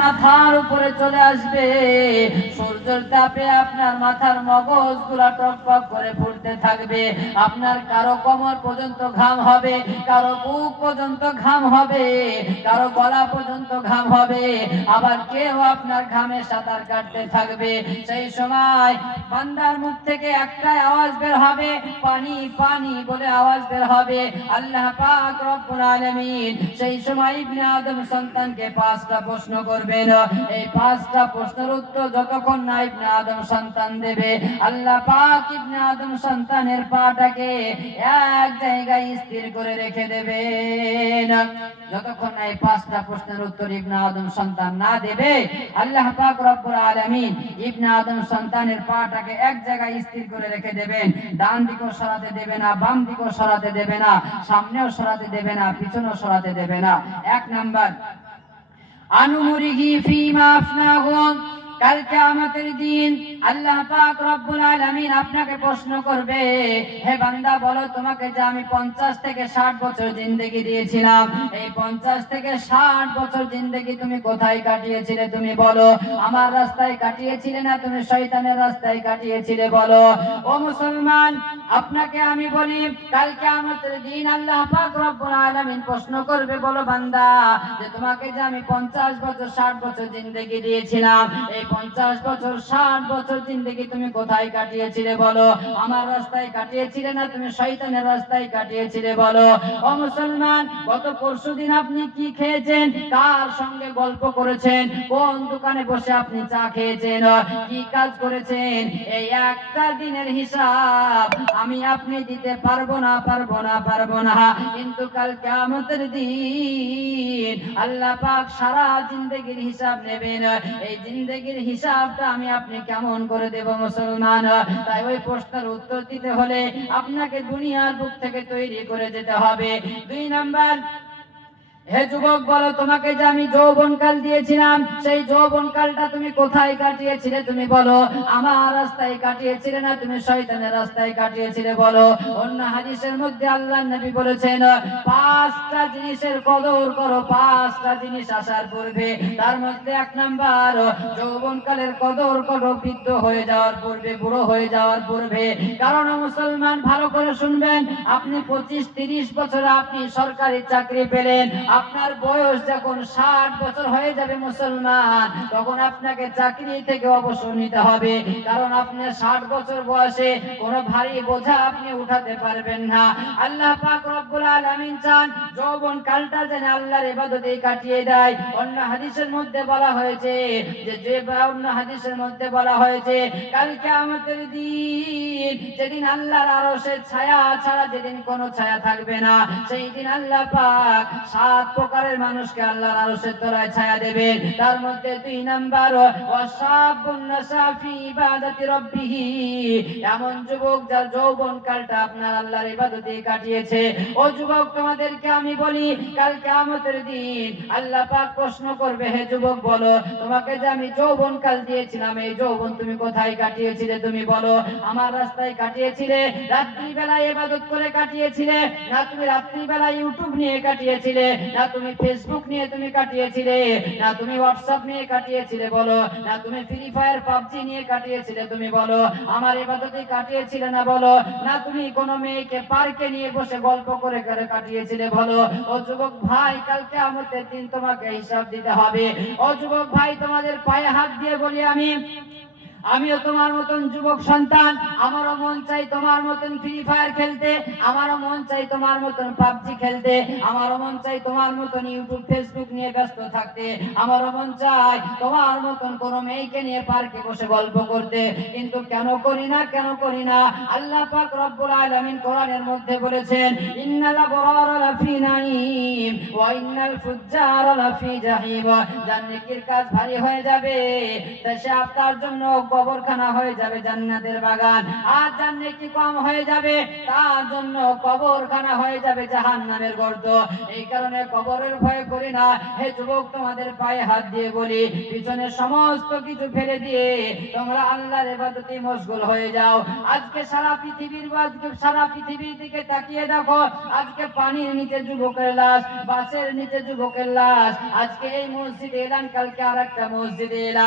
মাথার উপরে চলে আসবে, সূর্যের তাপে আপনার মাথার মগজগুলা টকটক করে ফুটতে থাকবে। আপনার কারো কোমর পর্যন্ত ঘাম হবে, কারো বুক পর্যন্ত ঘাম হবে, কারো গলা পর্যন্ত ঘাম হবে, আবার কেউ আপনার ঘামে সাঁতার কাটতে থাকবে। সেই সময় বান্দার মুখ থেকে একটাই আওয়াজ বের হবে, পানি পানি বলে আওয়াজ বের হবে। আল্লাহ পাক রব্বুল আলামিন সেই সময় ইবনে আদম সন্তানকে 5টা প্রশ্ন করবেন। এই 5টা প্রশ্নের উত্তর যতক্ষণ না ইবনে আদম সন্তান দেবে, আল্লাহ পাক ইবনে আদম সন্তানের পাটাকে এক জায়গায় স্থির করে রেখে দেবেন। যতক্ষণ না এই 5টা প্রশ্নের উত্তর ইবনে আদম সন্তান না দেবে, আল্লাহ পাক রব্বুল আলামিন ইবনে আদম সন্তানের পাটাকে এক জায়গায় স্থির করে রেখে দেবেন। ডান দিকেও সরাতে দেবে না, বাম দিকেও সরাতে দেবে না, সামনেও সরাতে দেবে না, পিছনেও সরাতে দেবে না। 1 নাম্বার, আনুমুরিহি ফিমা আফনাহুম। কাল কিয়ামতের দিন আল্লাহ পাক রব্বুল আলামিন আপনাকে প্রশ্ন করবে, হে বান্দা বলো তোমাকে যে আমি 50 থেকে 60 বছর জিন্দেগি দিয়েছিলাম, এই 50 থেকে 60 বছর জিন্দেগি তুমি কোথায় কাটিয়েছিলে? তুমি বলো। আমার রাস্তায় কাটিয়েছিলে না তুমি শয়তানের রাস্তায় কাটিয়েছিলে? বলো। ও মুসলমান, আপনাকে আমি বলি, কাল কিয়ামতের দিন আল্লাহ পাক রব্বুল আলামিন প্রশ্ন করবে, বলো বান্দা যে তোমাকে যে আমি 50 বছর 60 বছর জিন্দেগি দিয়েছিলাম, এই 50 বছর 60 বছর জিন্দেগি তুমি কোথায় কাটিয়েছিলে? বলো। আমার রাস্তায় কাটিয়েছিলে না তুমি শয়তানের রাস্তায় কাটিয়েছিলে? বলো। ও মুসলমান, গত পরশুদিন আপনি কি খেয়েছেন? কার সঙ্গে গল্প করেছেন? কোন দোকানে বসে আপনি চা খেয়েছেন? কি কাজ করেছেন? এই একটা দিনের হিসাব আমি আপনি দিতে পারবো না, পারবো না। কিন্তু কাল কিয়ামতের দিন আল্লাহ পাক সারা জিন্দেগির হিসাব নেবেন। এই জিন্দেগির হিসাবটা আমি আপনি কেমন করে দেব মুসলমান? তাই ওই প্রশ্নের উত্তর দিতে হলে আপনাকে দুনিয়ার বুক থেকে তৈরি করে যেতে হবে। 2 নাম্বার, হে যুবক বলো তোমাকে যে আমি যৌবনকাল দিয়েছিলাম, সেই যৌবনকালটা তুমি কোথায় কাটিয়েছিলে? তুমি বলো। আমার রাস্তায় কাটিয়েছিলে না তুমি শয়তানের রাস্তায় কাটিয়েছিলে? বলো। অন্য হাদিসের মধ্যে আল্লাহর নবী বলেছেন 5টা জিনিসের কদর করো, 5টা জিনিস আসার পূর্বে। তার মধ্যে 1 নাম্বার, যৌবনকালের কদর করো বৃদ্ধ হয়ে যাওয়ার পূর্বে, বুড়ো হয়ে যাওয়ার পূর্বে। কারণ মুসলমান ভালো করে শুনবেন, আপনি 25-30 বছর আপনি সরকারি চাকরি পেলেন, আপনার বয়স যখন 60 বছর হয়ে যাবে মুসলমান, তখন আপনাকে চাকরি থেকে অবসর নিতে হবে। কারণ আপনি 60 বছর বয়সে কোনো ভারী বোঝা আপনি উঠাতে পারবেন না। আল্লাহ পাক রব্বুল আলামিন চান যৌবন কালটা যেন আল্লাহর ইবাদতেই কাটিয়ে দেয়। অন্য হাদিসের মধ্যে বলা হয়েছে অন্য হাদিসের মধ্যে বলা হয়েছে কাল কিয়ামতের দিন যেদিন আল্লাহর আরশের ছায়া ছাড়া যেদিন কোনো ছায়া থাকবে না, সেই দিন আল্লাহ পাক 7 প্রকারের মানুষকে আল্লাহর আরশের তলায় ছায়া দেবে। তার মধ্যে 2 নাম্বার, ওয়াসাবুন নাসাফি ইবাদাতি রাব্বিহি। এমন যুবক যার যৌবন কালটা আপনার আল্লাহর ইবাদতে কাটিয়েছে। ও যুবক, তোমাদেরকে আমি বলি, কাল কিয়ামতের দিন আল্লাহ পাক প্রশ্ন করবে, হে যুবক বলো তোমাকে যে আমি যৌবন কাল দিয়েছিলাম, এই যৌবন তুমি কোথায় কাটিয়েছিলে? তুমি বলো। আমার রাস্তায় কাটিয়েছিলে? রাত্রি বেলায় ইবাদত করে কাটিয়েছিলে? না তুমি রাত্রি বেলায় ইউটিউব নিয়ে কাটিয়েছিলে? না তুমি ফেসবুক নিয়ে তুমি কাটিয়েছিলে? না তুমি হোয়াটসঅ্যাপ নিয়ে কাটিয়েছিলে? বলো। না তুমি ফ্রি ফায়ার পাবজি নিয়ে কাটিয়েছিলে? তুমি বলো। আমার ইবাদতে কাটিয়েছিলে? না বলো। না তুমি কোনো মেয়েকে পার্কে নিয়ে বসে গল্প করে করে কাটিয়েছিলে? বলো। ও যুবক ভাই, কাল কিয়ামতের দিন তোমাকে হিসাব দিতে হবে। ও যুবক ভাই, তোমাদের পায়ে হাত দিয়ে বলি আমিও তোমার মতন যুবক সন্তান, আমারও মন চাই তোমার মতন ফ্রি ফায়ার খেলতে, আমারও মন চাই তোমার মতন পাবজি খেলতে, আমারও মন চাই তোমার মতন ইউটিউব ফেসবুক নিয়ে ব্যস্ত থাকতে, আমারও মন চাই তোমার মতন কোন মেয়েকে নিয়ে পার্কে বসে গল্প করতে। কিন্তু কেন করি না? আল্লাহ পাক রব্বুল আলামিন কোরআনের মধ্যে বলেছেন, ইন্নাল আবরারা লাফি নাঈম ওয়া ইন্নাল ফুজ্জারা লাফি জাহিম। যার নেকির কাজ ভারী হয়ে যাবে, সে আপনার জন্য কবরখানা হয়ে যাবে জান্নাতের বাগান, আর যার নেকি কম হয়ে যাবে তার জন্য কবরখানা হয়ে যাবে জাহান্নামের গর্ত। এই কারণে কবরের ভয় করি না। হে যুবক, তোমাদের পায়ে হাত দিয়ে বলি, পিছনে সমস্ত কিছু ফেলে দিয়ে তোমরা আল্লাহর ইবাদতে মশগুল হয়ে যাও। আজকে সারা পৃথিবীর দিকে তাকিয়ে দেখো, আজকে পানির নিচে যুবকের লাশ, বাসের নিচে যুবকের লাশ। আজকে এই মসজিদে এলান, কালকে আর একটা মসজিদে এলান।